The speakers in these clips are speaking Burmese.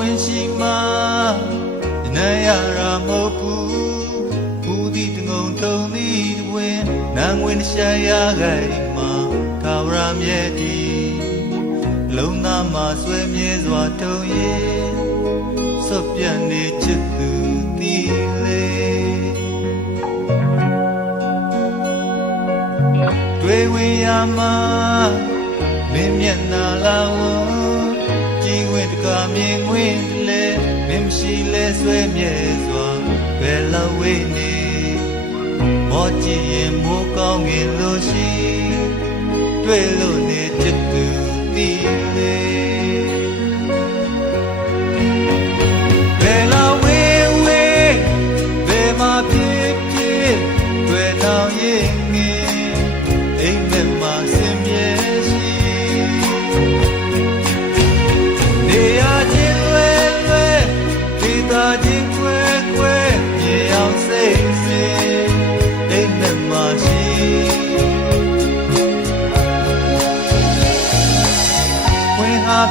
ဝင်ရှိမှနဲ့ရရာမဟုတ်ဘူးဘူးဒီတငုံတုံသည်တွင်နာငွေရှာရခိုင်မှာသာဝရမြဲတည်လုံသားမှာဆွဲမြဲစွာတုံရင်စွပြတ်နေချစ်သူသည်လေတွေ့ဝင်ရမှာမင်းမျက်နာလာဝန် င်တကာမြင်ဝင်လေမင်းမရှိလဲဆွဲမြဲစွာဘယ်လောက်ဝေးနေမောကြည့်ရင်မိုးကောင်းငင်လို့ရှိတွေ့လို့နေချစ်သူတီးလေ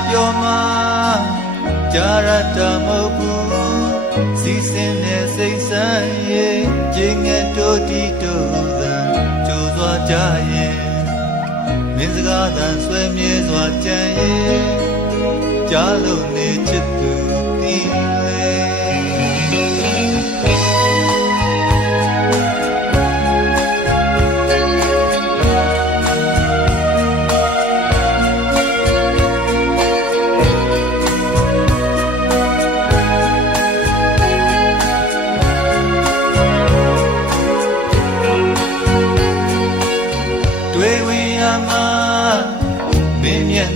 ပြောမှာကြာရတာမဟုတ်ဘူးစီစဉ်တဲ့စိတ်ဆန်းရဲ့ကျင်းငယ်တို့တီတို့သာကြိုးစွာကြရဲ့မင်းစကားသာဆွဲမြဲစွာကြံရဲ့ကြားလို့နေချစ်သူ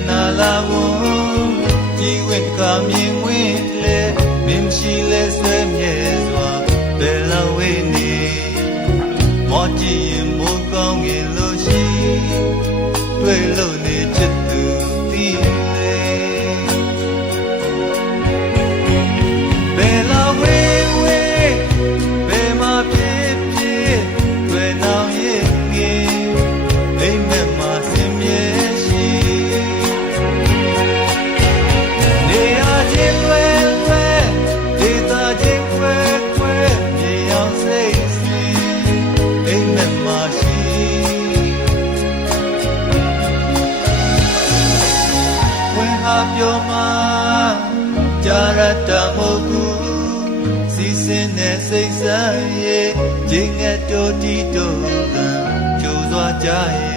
နှာလာဝန်ကြည်ဝင့်ကမြင်ဝင်လေမင်းရှိလဲ ဝင်ဟာပြောမှာကြာရတာမဟုတ်ဘူးစီစဉ်တဲ့စိတ်ဆန်းရဲ့ဂျင်းငယ်တို့တီတို့ကကြိုးစွာကြရဲ့